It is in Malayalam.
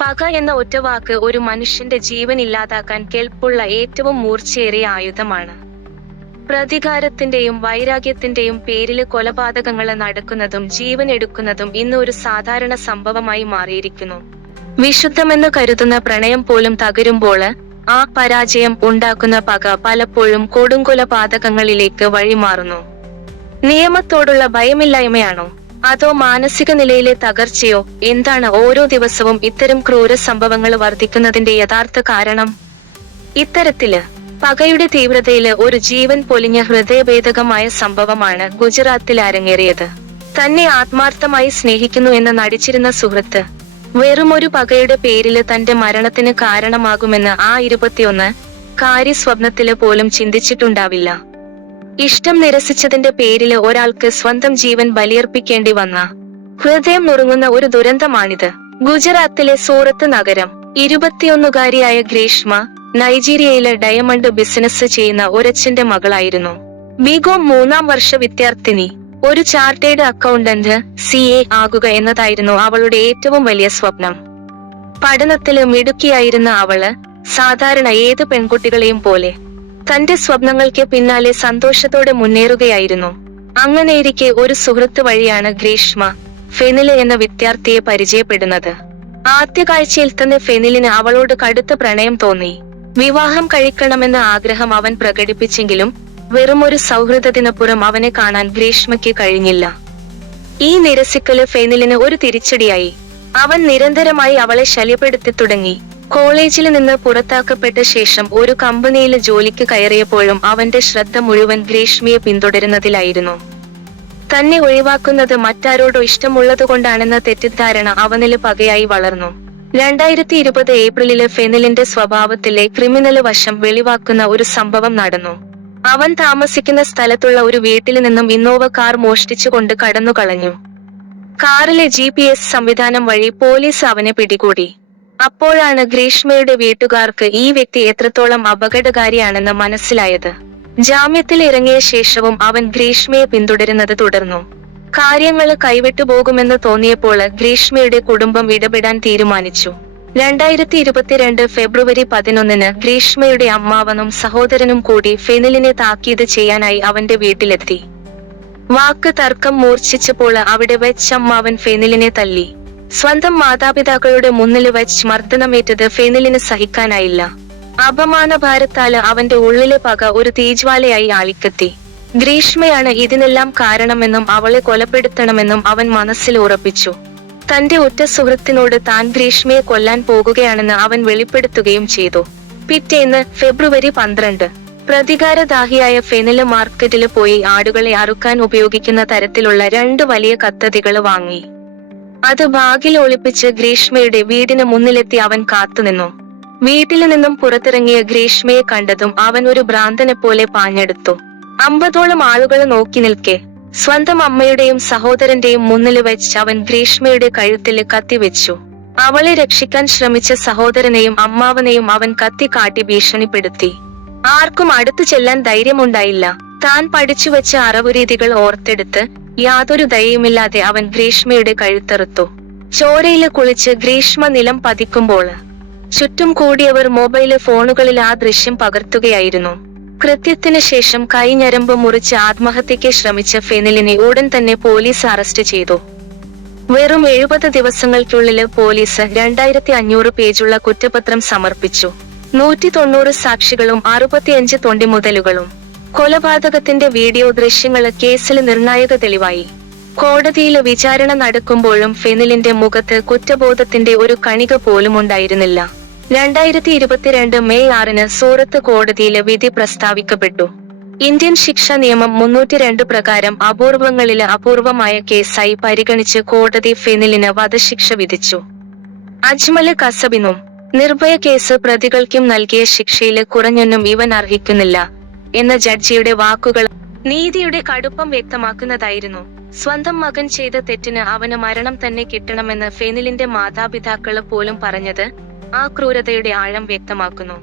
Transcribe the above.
പക എന്ന ഒറ്റവാക്ക് ഒരു മനുഷ്യന്റെ ജീവൻ ഇല്ലാതാക്കാൻ കെൽപ്പുള്ള ഏറ്റവും മൂർച്ചയേറിയ ആയുധമാണ്. പ്രതികാരത്തിന്റെയും വൈരാഗ്യത്തിന്റെയും പേരില് കൊലപാതകങ്ങള് നടക്കുന്നതും ജീവൻ എടുക്കുന്നതും ഇന്ന് ഒരു സാധാരണ സംഭവമായി മാറിയിരിക്കുന്നു. വിശുദ്ധമെന്ന് കരുതുന്ന പ്രണയം പോലും തകരുമ്പോള് ആ പരാജയം ഉണ്ടാക്കുന്ന പക പലപ്പോഴും കൊടുങ്കൊലപാതകങ്ങളിലേക്ക് വഴിമാറുന്നു. നിയമത്തോടുള്ള ഭയമില്ലായ്മയാണോ അതോ മാനസിക നിലയിലെ തകർച്ചയോ? എന്താണ് ഓരോ ദിവസവും ഇത്തരം ക്രൂര സംഭവങ്ങൾ വർദ്ധിക്കുന്നതിന്റെ യഥാർത്ഥ കാരണം? ഇത്തരത്തില് പകയുടെ തീവ്രതയില് ഒരു ജീവൻ പൊലിഞ്ഞ ഹൃദയഭേദകമായ സംഭവമാണ് ഗുജറാത്തിൽ അരങ്ങേറിയത്. തന്നെ ആത്മാർത്ഥമായി സ്നേഹിക്കുന്നു എന്ന് നടിച്ചിരുന്ന സുഹൃത്ത് വെറുമൊരു പകയുടെ പേരില് തന്റെ മരണത്തിന് കാരണമാകുമെന്ന് ആ 21-കാരി സ്വപ്നത്തില് പോലും ചിന്തിച്ചിട്ടുണ്ടാവില്ല. ഇഷ്ടം നിരസിച്ചതിന്റെ പേരില് ഒരാൾക്ക് സ്വന്തം ജീവൻ ബലിയർപ്പിക്കേണ്ടി വന്ന ഹൃദയം നുറുങ്ങുന്ന ഒരു ദുരന്തമാണിത്. ഗുജറാത്തിലെ സൂറത്ത് നഗരം. 21-കാരിയായ ഗ്രീഷ്മ നൈജീരിയയിലെ ഡയമണ്ട് ബിസിനസ് ചെയ്യുന്ന ഒരച്ഛന്റെ മകളായിരുന്നു. ബികോം 3-ാം വർഷ വിദ്യാർത്ഥിനി. ഒരു ചാർട്ടേഡ് അക്കൗണ്ടന്റ് CA ആകുക എന്നതായിരുന്നു അവളുടെ ഏറ്റവും വലിയ സ്വപ്നം. പഠനത്തില് മിടുക്കിയായിരുന്ന അവള് സാധാരണ ഏത് പെൺകുട്ടികളെയും പോലെ തന്റെ സ്വപ്നങ്ങൾക്ക് പിന്നാലെ സന്തോഷത്തോടെ മുന്നേറുകയായിരുന്നു. അങ്ങനെയിരിക്കെ ഒരു സുഹൃത്ത് വഴിയാണ് ഗ്രീഷ്മ ഫെനില് എന്ന വിദ്യാർത്ഥിയെ പരിചയപ്പെടുന്നത്. ആദ്യ കാഴ്ചയിൽ തന്നെ ഫെനിലിന് അവളോട് കടുത്ത പ്രണയം തോന്നി. വിവാഹം കഴിക്കണമെന്ന ആഗ്രഹം അവൻ പ്രകടിപ്പിച്ചെങ്കിലും വെറുമൊരു സൗഹൃദത്തിനപ്പുറം അവനെ കാണാൻ ഗ്രീഷ്മയ്ക്ക് കഴിഞ്ഞില്ല. ഈ നിരസിക്കല് ഫെനിലിന് ഒരു തിരിച്ചടിയായി. അവൻ നിരന്തരമായി അവളെ ശല്യപ്പെടുത്തി തുടങ്ങി. കോളേജിൽ നിന്ന് പുറത്താക്കപ്പെട്ട ശേഷം ഒരു കമ്പനിയിൽ ജോലിക്ക് കയറിയപ്പോഴും അവന്റെ ശ്രദ്ധ മുഴുവൻ ഗ്രീഷ്മയെ പിന്തുടരുന്നതിലായിരുന്നു. തന്നെ ഒഴിവാക്കുന്നത് മറ്റാരോടോ ഇഷ്ടമുള്ളതുകൊണ്ടാണെന്ന തെറ്റിദ്ധാരണ അവനില് പകയായി വളർന്നു. 2020 ഏപ്രിലില് ഫെനിലിന്റെ സ്വഭാവത്തിലെ ക്രിമിനല് വശം വെളിവാക്കുന്ന ഒരു സംഭവം നടന്നു. അവൻ താമസിക്കുന്ന സ്ഥലത്തുള്ള ഒരു വീട്ടിൽ നിന്നും ഇന്നോവ കാർ മോഷ്ടിച്ചുകൊണ്ട് കടന്നുകളഞ്ഞു. കാറിലെ GPS സംവിധാനം വഴി പോലീസ് അവനെ പിടികൂടി. അപ്പോഴാണ് ഗ്രീഷ്മയുടെ വീട്ടുകാർക്ക് ഈ വ്യക്തി എത്രത്തോളം അപകടകാരിയാണെന്ന് മനസ്സിലായത്. ജാമ്യത്തിൽ ഇറങ്ങിയ ശേഷവും അവൻ ഗ്രീഷ്മയെ പിന്തുടരുന്നത് തുടർന്നു. കാര്യങ്ങള് കൈവിട്ടുപോകുമെന്ന് തോന്നിയപ്പോൾ ഗ്രീഷ്മയുടെ കുടുംബം ഇടപെടാൻ തീരുമാനിച്ചു. 2022 ഫെബ്രുവരി 11-ന് ഗ്രീഷ്മയുടെ അമ്മാവനും സഹോദരനും കൂടി ഫെനിലിനെ താക്കീത് ചെയ്യാനായി അവന്റെ വീട്ടിലെത്തി. വാക്ക് തർക്കം മൂർച്ഛിച്ചപ്പോൾ അവിടെ വെച്ച് അമ്മാവൻ ഫെനിലിനെ തല്ലി. സ്വന്തം മാതാപിതാക്കളുടെ മുന്നില് വെച്ച് മർദ്ദനമേറ്റത് ഫെനിലിന് സഹിക്കാനായില്ല. അപമാനഭാരത്താല് അവന്റെ ഉള്ളിലെ പക ഒരു തീജ്വാലയായി ആളിക്കത്തി. ഗ്രീഷ്മയാണ് ഇതിനെല്ലാം കാരണമെന്നും അവളെ കൊലപ്പെടുത്തണമെന്നും അവൻ മനസ്സിൽ ഉറപ്പിച്ചു. തന്റെ ഉറ്റ സുഹൃത്തിനോട് താൻ ഗ്രീഷ്മയെ കൊല്ലാൻ പോകുകയാണെന്ന് അവൻ വെളിപ്പെടുത്തുകയും ചെയ്തു. പിറ്റേന്ന് ഫെബ്രുവരി 12 പ്രതികാരദാഹിയായ ഫെനില് മാർക്കറ്റില് പോയി ആടുകളെ അറുക്കാൻ ഉപയോഗിക്കുന്ന തരത്തിലുള്ള 2 വലിയ കത്തതികള് വാങ്ങി. അത് ബാഗിൽ ഒളിപ്പിച്ച് ഗ്രീഷ്മയുടെ വീടിന് മുന്നിലെത്തി അവൻ കാത്തുനിന്നു. വീട്ടിൽ നിന്നും പുറത്തിറങ്ങിയ ഗ്രീഷ്മയെ കണ്ടതും അവൻ ഒരു ഭ്രാന്തനെ പോലെ പാഞ്ഞെടുത്തു. 50ഓളം ആളുകൾ നോക്കി നിൽക്കെ സ്വന്തം അമ്മയുടെയും സഹോദരന്റെയും മുന്നിൽ വെച്ച് അവൻ ഗ്രീഷ്മയുടെ കഴുത്തില് കത്തിവെച്ചു. അവളെ രക്ഷിക്കാൻ ശ്രമിച്ച സഹോദരനെയും അമ്മാവനെയും അവൻ കത്തി കാട്ടി ഭീഷണിപ്പെടുത്തി. ആർക്കും അടുത്തു ചെല്ലാൻ ധൈര്യമുണ്ടായില്ല. താൻ പഠിച്ചുവെച്ച അറവുരീതികൾ ഓർത്തെടുത്ത് യാതൊരു ദയയുമില്ലാതെ അവൻ ഗ്രീഷ്മയുടെ കഴുത്തറുത്തു. ചോരയില് കുളിച്ച് ഗ്രീഷ്മ നിലം പതിക്കുമ്പോൾ ചുറ്റും കൂടിയവർ മൊബൈല് ഫോണുകളിൽ ആ ദൃശ്യം പകർത്തുകയായിരുന്നു. കൃത്യത്തിന് ശേഷം കൈഞ്ഞരമ്പ് മുറിച്ച് ആത്മഹത്യയ്ക്ക് ശ്രമിച്ച ഫെനിലിനെ ഉടൻ തന്നെ പോലീസ് അറസ്റ്റ് ചെയ്തു. വെറും 70 ദിവസങ്ങൾക്കുള്ളില് പോലീസ് 2500 പേജുള്ള കുറ്റപത്രം സമർപ്പിച്ചു. 190 സാക്ഷികളും 65 തൊണ്ടിമുതലുകളും. കൊലപാതകത്തിന്റെ വീഡിയോ ദൃശ്യങ്ങള് കേസില് നിർണായക തെളിവായി. കോടതിയില് വിചാരണ നടക്കുമ്പോഴും ഫെനിലിന്റെ മുഖത്ത് കുറ്റബോധത്തിന്റെ ഒരു കണിക പോലും ഉണ്ടായിരുന്നില്ല. 2022 മെയ് 6-ന് സൂറത്ത് കോടതിയില് വിധി പ്രസ്താവിക്കപ്പെട്ടു. ഇന്ത്യൻ ശിക്ഷാ നിയമം 302 പ്രകാരം അപൂർവങ്ങളില് അപൂർവമായ കേസായി പരിഗണിച്ച് കോടതി ഫെനിലിന് വധശിക്ഷ വിധിച്ചു. അജ്മല് കസബിനും നിർഭയ കേസ് പ്രതികൾക്കും നൽകിയ ശിക്ഷയില് കുറഞ്ഞൊന്നും ഇവൻ അർഹിക്കുന്നില്ല എന്ന ജഡ്ജിയുടെ വാക്കുകൾ നീതിയുടെ കടുപ്പം വ്യക്തമാക്കുന്നതായിരുന്നു. സ്വന്തം മകൻ ചെയ്ത തെറ്റിന് അവന് മരണം തന്നെ കിട്ടണമെന്ന് ഫെനിലിന്റെ മാതാപിതാക്കള് പോലും പറഞ്ഞത് ആ ക്രൂരതയുടെ ആഴം വ്യക്തമാക്കുന്നു.